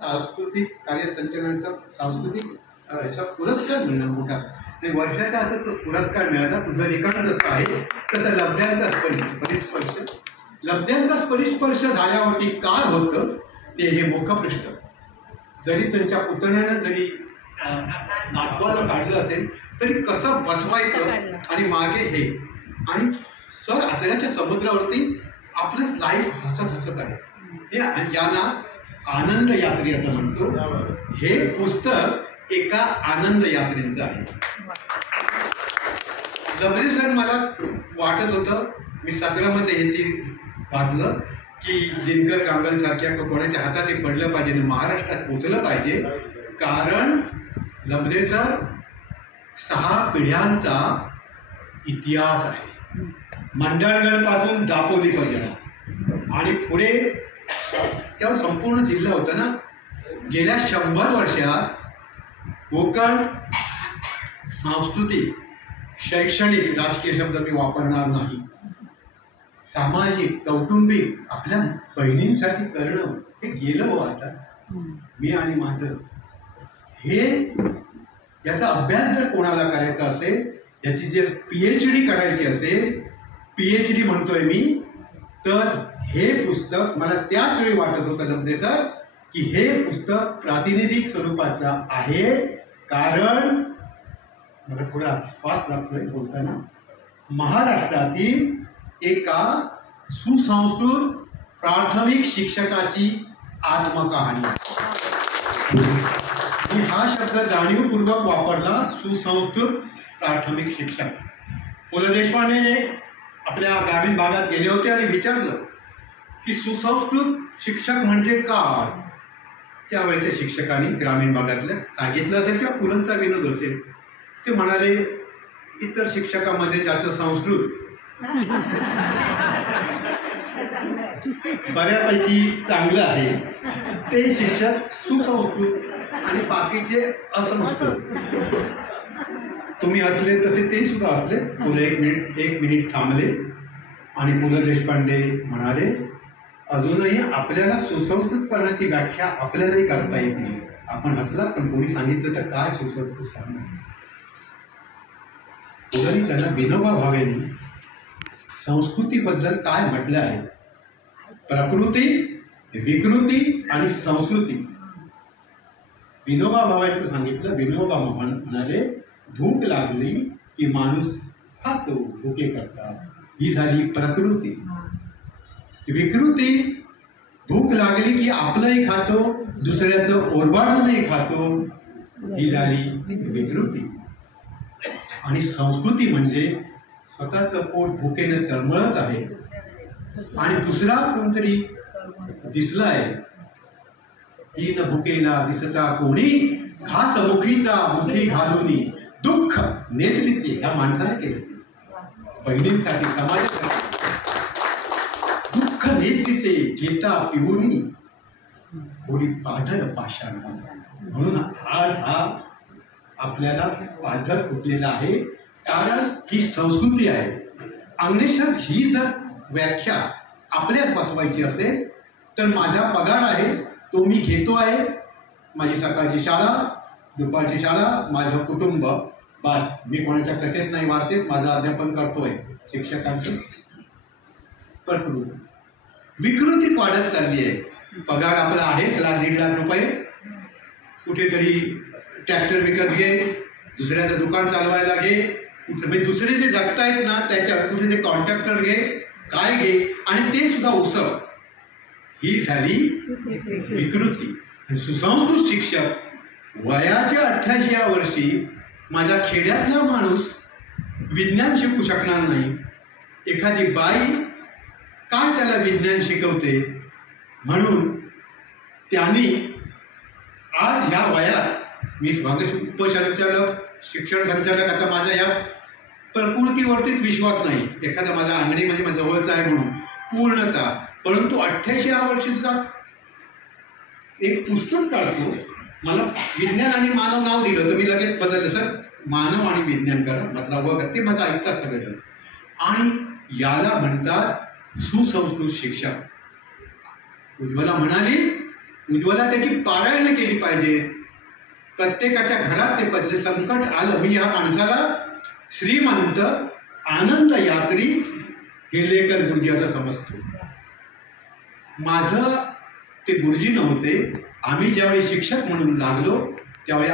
सांस्कृतिक कार्य संचलनाचा सांस्कृतिक ह्याचा पुरस्कार मिळणार मोठा आणि वर्षाचा आता तो पुरस्कार मिळाला. तुझं लिखाण जसं आहे तसं लब्ध्यांचा परिस्पर्श लब्ध्यांचा परिस्पर्श झाल्यावरती काय होतं ते हे मुखपृष्ठ. जरी त्यांच्या पुतण्यानं जरी नाटकाचं काढलं असेल तरी कसं बसवायचं आणि मागे हे आणि सर आचऱ्याच्या समुद्रावरती आपलंच लाईफ हसत हसत आहे. हे यांना आनंद यात्री असं म्हणतो. हे पुस्तक एका आनंद यात्रेचं आहे. लमरे सर मला वाटत होतं, मी 17मध्ये ह्याची वाचलं की दिनकर गांगल सारख्या कोणाच्या हातात हे पडलं पाहिजे आणि महाराष्ट्रात पोचलं पाहिजे. कारण लमरे सर 6 पिढ्यांचा इतिहास आहे. मंडळगड पासून दापोलीपर्यंत आणि पुढे तेव्हा संपूर्ण जिल्हा होता ना. गेल्या 100 वर्षात कोकण सांस्कृतिक शैक्षणिक राजकीय शब्द मी वापरणार नाही, सामाजिक कौटुंबिक आपल्या बहिणींसाठी करणं हे गेलं हो. आता मी आणि माझं हे याचा अभ्यास जर कोणाला करायचा असेल, याची जर PhD करायची असेल, PhD म्हणतोय मी, तर हे पुस्तक मला त्याच वेळी वाटत होतं लमरे सर की हे पुस्तक प्रातिनिधिक स्वरूपाचं आहे. कारण मला थोडा श्वास लागतोय बोलताना. महाराष्ट्रातील एका सुसंस्कृत प्राथमिक शिक्षकाची आत्मकहाणी. मी हा शब्द जाणीवपूर्वक वापरला, सुसंस्कृत प्राथमिक शिक्षक. पु ल देशपांडे आपल्या ग्रामीण भागात गेले होते आणि विचारलं की सुसंस्कृत शिक्षक म्हणजे काय. त्यावेळेच्या शिक्षकांनी ग्रामीण भागातल्या सांगितलं असेल किंवा पुलंचा विनोद असेल. ते म्हणाले इतर शिक्षकामध्ये ज्याचं संस्कृत बऱ्यापैकी चांगलं आहे ते शिक्षक सुसंस्कृत आणि बाकीचे असंस्कृत. तुम्ही असले तसे ते सुद्धा असले. पुढे एक मिनिट थांबले आणि पु ल देशपांडे म्हणाले अजूनही आपल्याला सुसंस्कृतपणाची व्याख्या आपल्यालाही करता येत नाही. आपण हसलात पण कोणी सांगितलं तर काय सुसंस्कृत सांगणार. पुढे त्यांना विनोबा भावेनी संस्कृतीबद्दल काय म्हटलं आहे. प्रकृती, विकृती आणि संस्कृती. विनोबा भावेचं सांगितलं. विनोबा म्हणाले भूक लागली की माणूस खातो, भुके करतात, ही झाली प्रकृती. विकृती, भूक लागली की आपलंही खातो, दुसऱ्याचं ओरबाडूनही खातो, ही झाली विकृती. आणि संस्कृती म्हणजे स्वतःचं पोट भुकेने तळमळत आहे आणि दुसरा कोणतरी दिसलाय, तीन भुकेला दिसता कोणी, घास मुखीचा मुखी घालूनी, दुःख नेत्रिते ह्या माणसाने केलं. बहिणींसाठी, समाजासाठी दुःख नेत्रिते घेता पिऊनी थोडी पाझर पाषाण. म्हणून आज हा आपल्याला पाझर फुटलेला आहे. कारण ही संस्कृती आहे. अंग्रेशात ही जर व्याख्या आपल्यात बसवायची असेल तर माझा पगार आहे तो मी घेतो आहे, माझी सकाळची शाळा, दुपारची शाळा, माझं कुटुंब, बस. मी कोणाच्या कथेत नाही, वार्तेत माझं अध्यापन करतोय. शिक्षकांचं प्रकृती. विकृती वाढत चालली आहे. पगार आपला आहेच 1,00,000-1.5 लाख रुपये. कुठेतरी ट्रॅक्टर विकत घे, दुसऱ्याचं दुकान चालवायला घे, दुसरे जे जगतायत ना त्याच्या कुठे ते कॉन्ट्रॅक्टर घे, काय घे, आणि ते सुद्धा उसव. ही झाली विकृती. सुसंस्कृत शिक्षक वयाच्या 88व्या वर्षी माझ्या खेड्यातला माणूस विज्ञान शिकू शकणार नाही. एखादी बाई काय त्याला विज्ञान शिकवते. म्हणून त्यांनी आज ह्या वयात मी उपसंचालक, शिक्षण संचालक, आता माझा या प्रकृतीवरतीच विश्वास नाही. एखादा माझा अंगणी म्हणजे माझ्या जवळचा आहे म्हणून पूर्णतः. परंतु 88व्या वर्षी सुद्धा एक पुस्तक काढतो. मला विज्ञान आणि मानव नाव दिलं तर मी लगेच बदललं. सर मानव आणि विज्ञान करा, म्हटलं वगैरे ते माझं ऐकतात सगळेजण. आणि याला म्हणतात सुसंस्कृत शिक्षक. उज्ज्वला म्हणाली उज्ज्वला त्याची पारायण केली पाहिजे. प्रत्येकाच्या घरात ते पडले. संकट आलं मी या माणसाला श्रीमंत आनंद यात्री हिरलेकर गुरुजी असं समजतो. माझं ते गुरुजी नव्हते. आम्ही ज्यावेळी शिक्षक म्हणून लागलो त्यावेळी